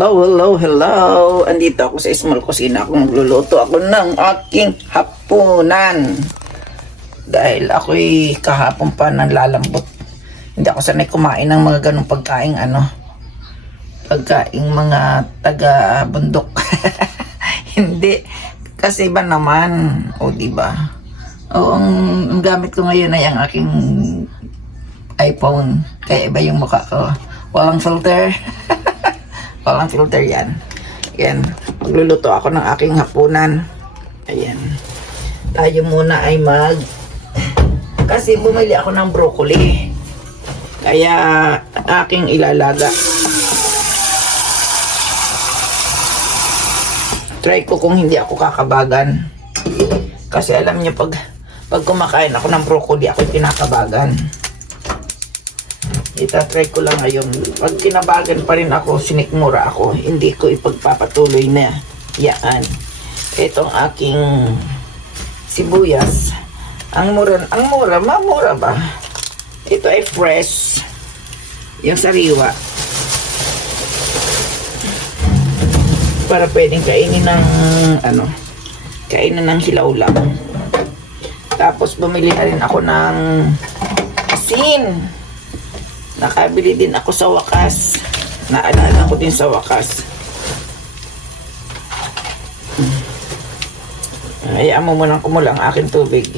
Hello, hello, hello. Andito ako sa small kusina. Ako magluluto ako ng aking hapunan. Dahil ako'y kahapon pa nanlalambot. Hindi ako sanay kumain ng mga ganong pagkaing pagkaing mga taga-bundok. Hindi. Kasi iba naman. O, diba? O, ang gamit ko ngayon ay ang aking iPhone. Kaya iba yung mukha ko. Walang filter. Walang filter yan. Yan. Magluluto ako ng aking hapunan. Ayan. Tayo muna ay kasi bumili ako ng broccoli. Kaya aking ilalaga. Try ko kung hindi ako kakabagan. Kasi alam niyo pag kumakain ako ng broccoli, ako kinakabagan. Itatry ko lang ngayon. Pag kinabagan pa rin ako, sinikmura ako. Hindi ko ipagpapatuloy na yaan. Itong aking sibuyas. Mamura ba? Ito ay fresh. Yung sariwa. Para pwedeng kainin ng kainin ng hilaw lang. Tapos bumili na rin ako ng asin. Nakabili din ako sa wakas. Naalala ko din sa wakas. Hayaan mo munang kumulang aking tubig.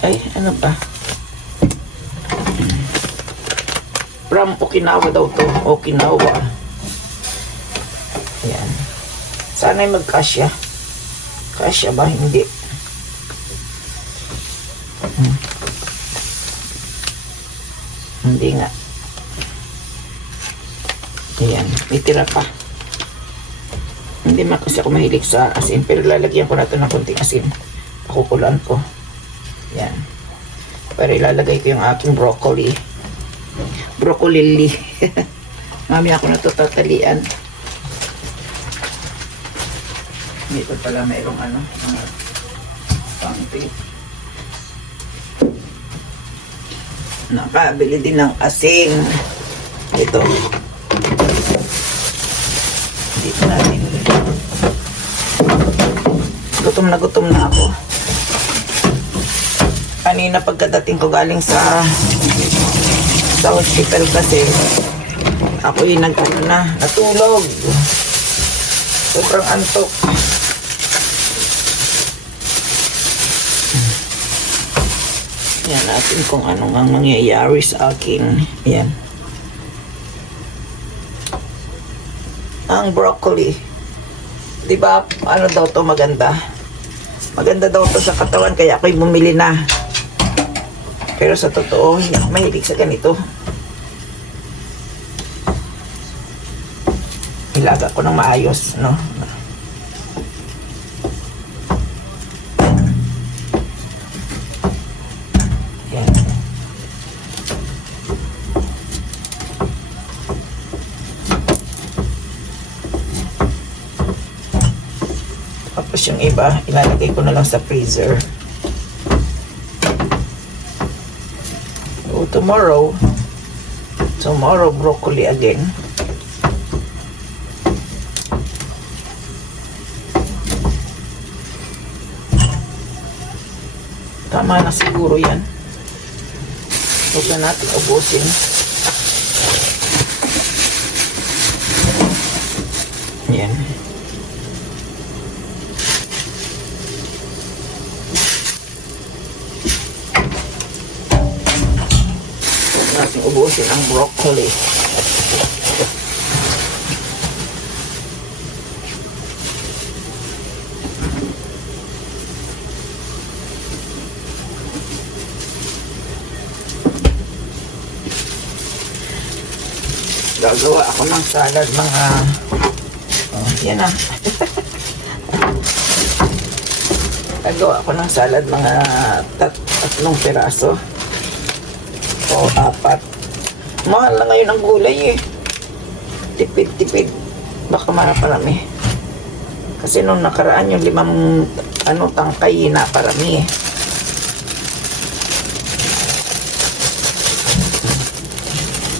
Ay, ano ba? From Okinawa daw to. Okinawa. Ayan. Sana'y magkasya. Kasya ba? Hindi. Hindi nga. Ayan. May tira pa. Hindi man kasi ako mahilig sa asin. Pero lalagyan ko na ito ng konting asin. Pakukulaan ko. Ayan. Pero ilalagay ko yung aking broccoli. Broccoli. Mami ako na ito tatalian. Dito pala mayroong pangti. Nakabili din ng asin. Ito. Dito natin. Gutom na ako. Kanina pagkadating ko galing sa hospital kasi ako yung natulog. Sobrang antok. Yan natin kung ano nga nangyayari sa akin. Yan. Ang broccoli. Diba, ano daw to maganda? Maganda daw to sa katawan, kaya ako'y bumili na. Pero sa totoo, hindi ako mahilig sa ganito. Ilaga ko ng maayos, no? Tapos yung iba, ilalagay ko na lang sa freezer. So, tomorrow broccoli again. Tama na siguro yan. Huwag na natin ubusin. Yan. Natin ubusin ang broccoli. Gagawa ako ng salad yan na. Gagawa ako ng salad mga tatlong piraso. O 4. Mahal na ngayon ang gulay eh. Tipid. Baka marami. Kasi nung nakaraan yung 5 tangkay na parami eh.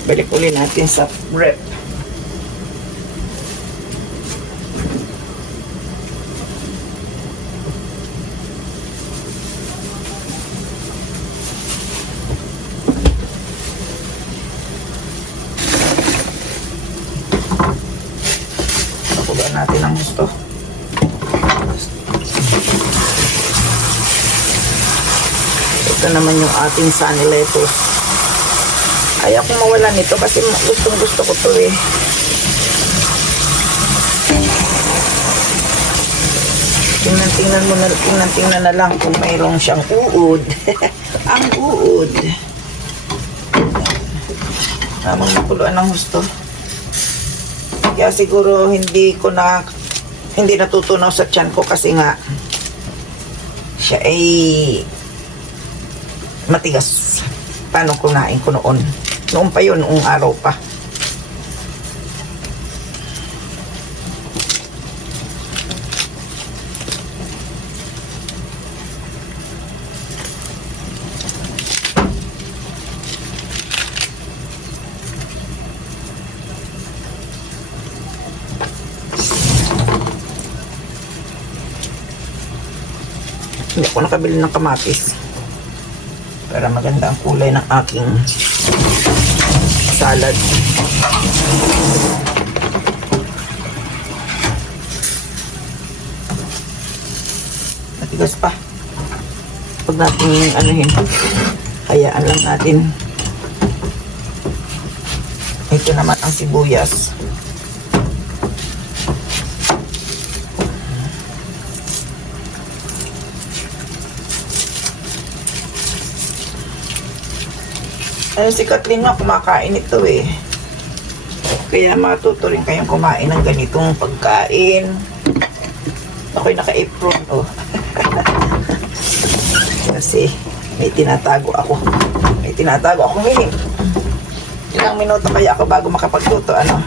Balik ulit natin sa rep. natin ang gusto. Ito naman yung ating sunny lettuce. Ayaw kong mawala nito kasi gustong gusto ko to eh. Tingnan na lang kung mayroong siyang uod. Ang uod. Tamang makuluan ng gusto. Kaya siguro hindi natutunaw sa tiyan ko kasi nga siya ay matigas. Paano kunain ko noon? Noon pa yun, noong araw pa. Hindi ako nakabili ng kamatis para maganda ang kulay ng aking salad. Matigas pa. Pag natin anuhin, hayaan lang natin. Ito naman ang sibuyas. Ay, si Kathleen nga kumakain ito eh. Kaya matuto rin kayong kumain ng ganitong pagkain. Ako'y naka-apron oh. Kasi may tinatago ako. May tinatago ako ngayon. Ilang minuto kaya ako bago makapagluto ano.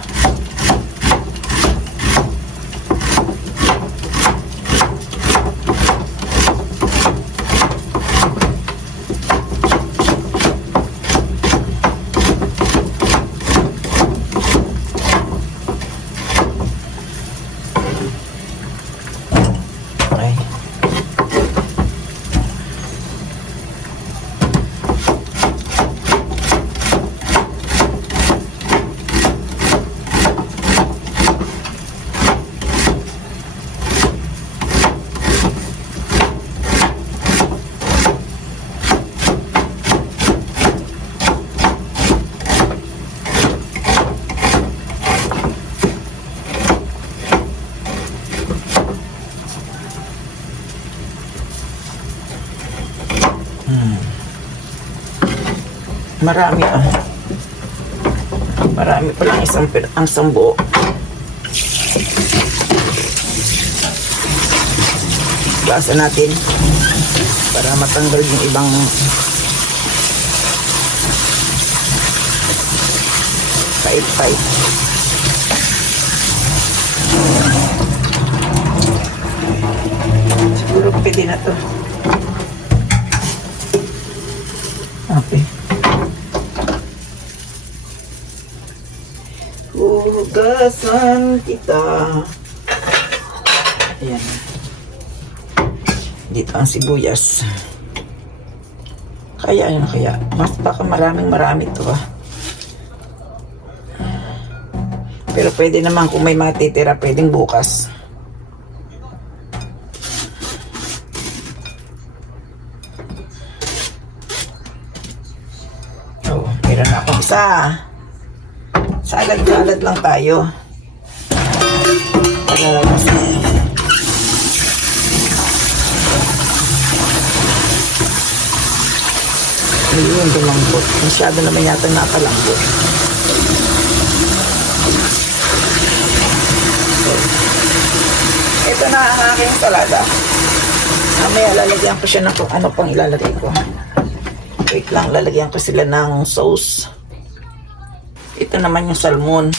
Marami ah. Marami pa lang isang buo. Basa natin para matanggal yung ibang pait-pait. Siguro pwede na to. Okay. Hugasan kita. Ayan. Dito ang sibuyas. Kaya ano kaya? Mas baka marami to ah. Pero pwede naman kung may matitira, pwedeng bukas. Oh, meron na akong isa. Salad lang tayo. Ayun, lumambot. Masyado naman yata nakalambot. Ito na ang aking salada. Mamaya lalagyan ko siya ng kung ano pang ilalagay ko. Wait lang, lalagyan ko sila ng sauce. Ito naman yung salmon.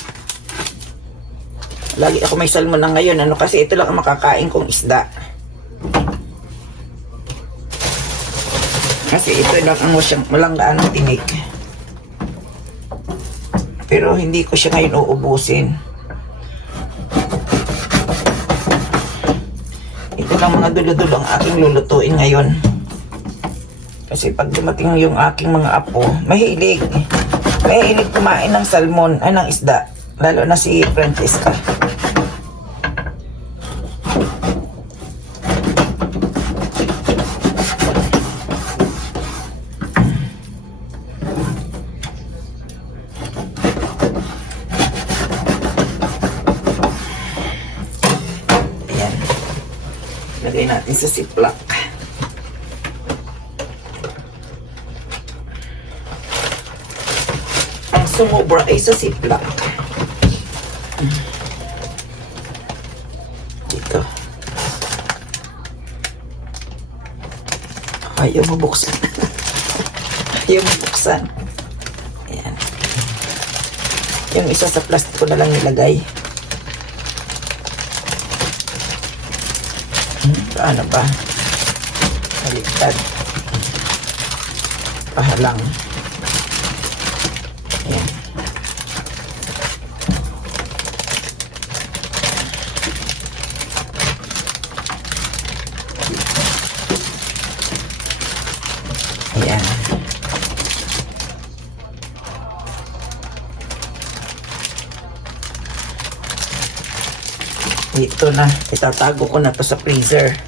Lagi ako may salmon na ngayon. Ano, kasi ito lang ang makakain kong isda. Kasi ito lang ang walang gaanong tinik. Pero hindi ko siya ngayon uubusin. Ito lang mga dulo-dulo ang aking lulutuin ngayon. Kasi pag dumating yung aking mga apo, mahilig kumain ng salmon, ay ng isda. Lalo na si Francesca. Lagay natin sa ziplock. Ang sumobra ay sa ziplock. Dito. Ayaw mabuksan. Ayaw mabuksan. Ayan. Yung isa sa plastic ko na lang nilagay. Paano ba? Baliktad. Pahalang. Ayan. Ayan. Ito na. Itatago ko na to sa freezer.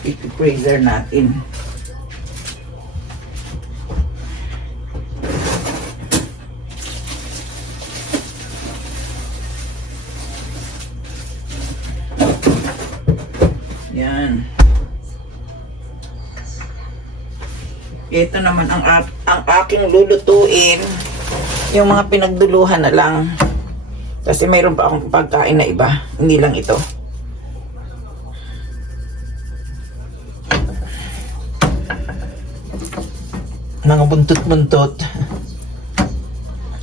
I-freezer natin. Yan. Ito naman ang aking lulutuin. Yung mga pinagduluhan na lang. Kasi mayroon pa akong pagkain na iba. Hindi lang ito. Mga buntot-buntot.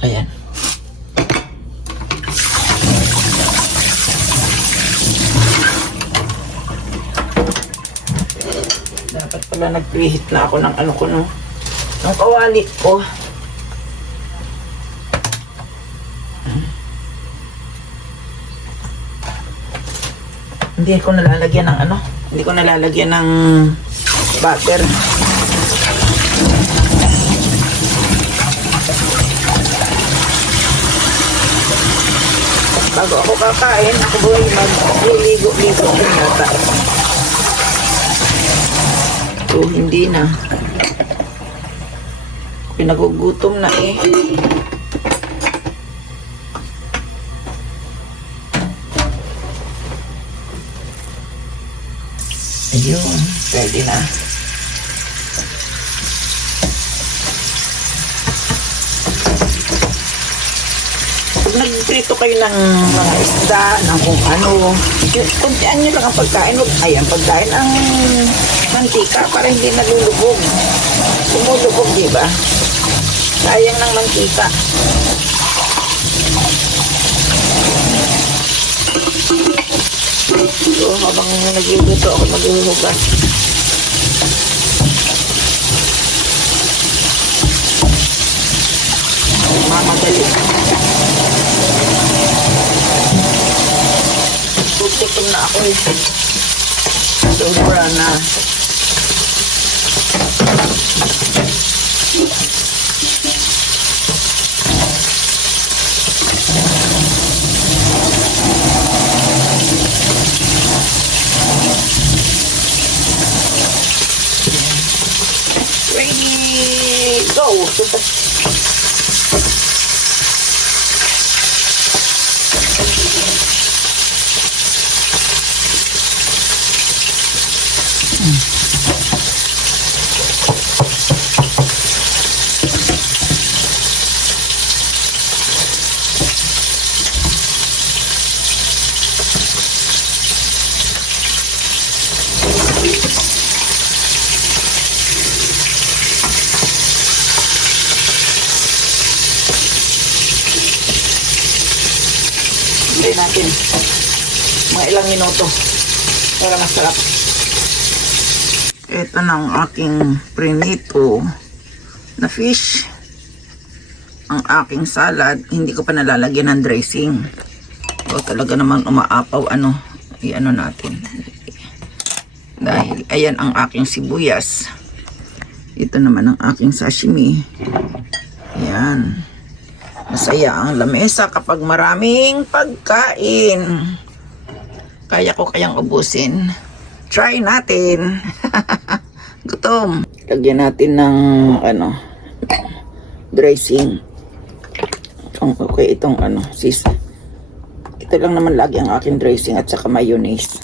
Ayan. Dapat pala nag-preheat na ako ng ano ko, no? Ng kawali ko. Hindi ko nalalagyan ng ano. Hindi ko nalalagyan ng butter. Bago ako kakain, ako buhay magliligo-ligo ko yata. So, hindi na. Pinagugutom na eh. Ayun, pwede na. Pag nagprito kayo ng mga isda, ng kung ano, kuntian nyo lang ang pagkain. Ayan, pagkain ang mantika para hindi nalulubog. Sumulubog, diba? Sayang ng mantika. So, habang nagluluto ako, maghuhugas. Mamadali. Tutukin na ako eh. Sobra na. Ready, go! Hintay natin mga ilang minuto para masarap. Ito na ang aking prinito na fish. Ang aking salad, hindi ko pa nalalagyan ng dressing. O talaga naman umaapaw, ano, i-ano natin. Dahil ayan ang aking sibuyas. Ito naman ang aking sashimi. Ayan. Masaya ang lamesa kapag maraming pagkain. Kaya ko kayang ubusin. Try natin. Gutom. Lagyan natin ng ano, dressing. Okay, itong ano, sis. Ito lang naman lagi ang aking dressing at saka mayonnaise.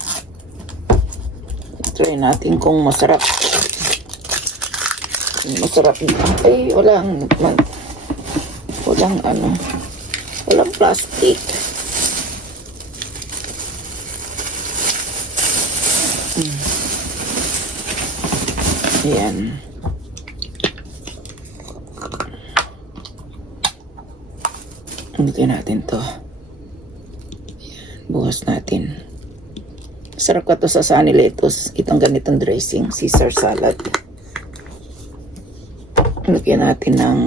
Try natin kung masarap. Masarap. Ay, walang walang plastic. Ayan. Lutuin natin to. Ayan, bukas natin. Sarap ka to sa sunny lettuce. Itong ganitong dressing, Caesar salad. Lagyan natin ng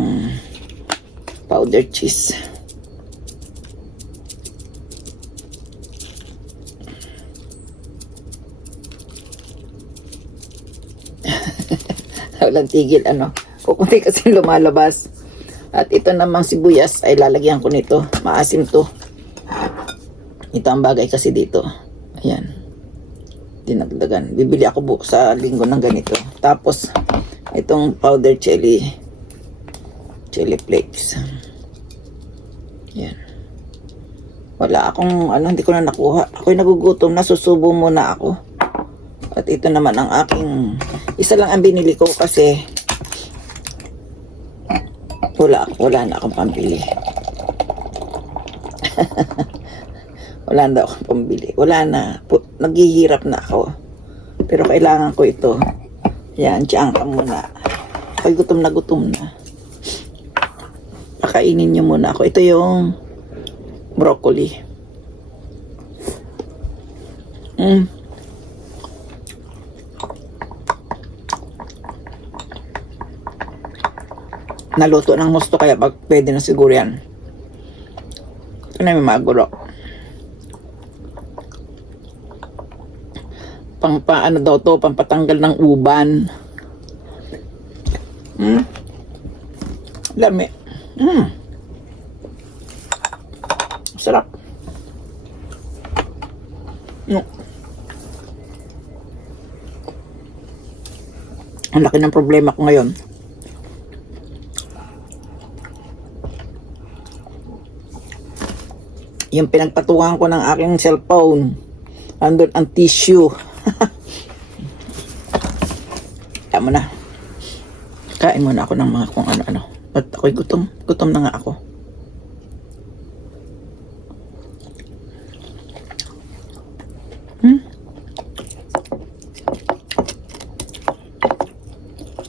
powdered cheese. Walang tigil, Pupunti kasi lumalabas. At ito namang sibuyas ay lalagyan ko nito. Maasim to. Ito ang bagay kasi dito. Ayan. Dinagdagan. Bibili ako sa linggo ng ganito. Tapos, itong powdered chili flakes. Ayan. Wala akong, hindi ko na nakuha. Ako'y nagugutom na. Susubo muna ako. At ito naman ang aking, isa lang ang binili ko kasi wala na akong pambili. Wala na akong pambili. Wala na. Naghihirap na ako. Pero kailangan ko ito. Yan, tiyan ka muna. Ako'y gutom na. Pakainin niyo muna ako. Ito yung broccoli. Naluto ng gusto kaya pwede na siguro yan. Ito na yung maguro. Paano daw to? Pampatanggal ng uban. Lami. Sarap. Ang laki ng problema ko ngayon. Yung pinagpatungan ko ng aking cellphone, andun ang tissue. Kaya mo na. Kain muna ako ng mga kung ano-ano. At ako'y gutom. Gutom na nga ako.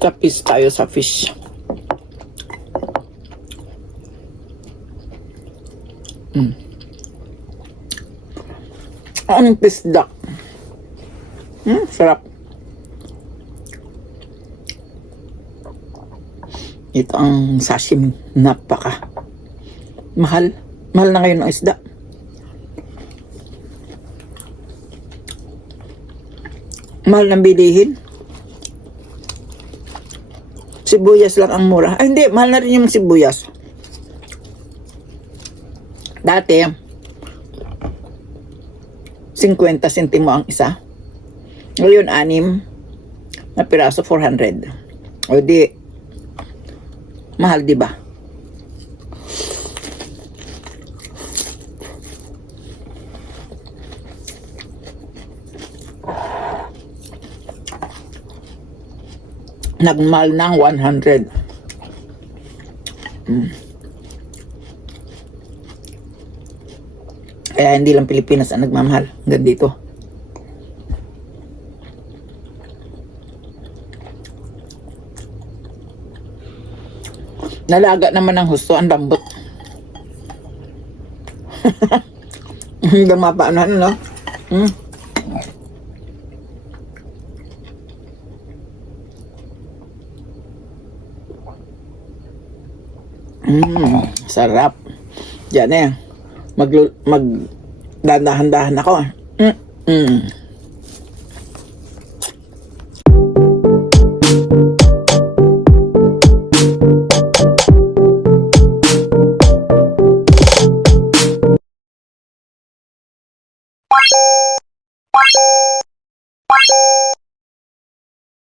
Tapis tayo sa fish. Anong pisdak? Sarap. Ito ang sashimi. Napaka mahal. Mahal na ngayon ang isda. Mahal ng bilihin. Sibuyas lang ang mura. Ay, hindi. Mahal na rin yung sibuyas. Dati, 50 sentimo ang isa. Ngayon, 6 na piraso, 400. O di, mahal, di ba? Nagmahal ng 100. Kaya hindi lang Pilipinas ang nagmamahal. Hanggang dito. Nalaga naman ng husto. Ang lambot. Hindi mapaano, no? Sarap. Diyan eh. Magdadahan-dahan ako.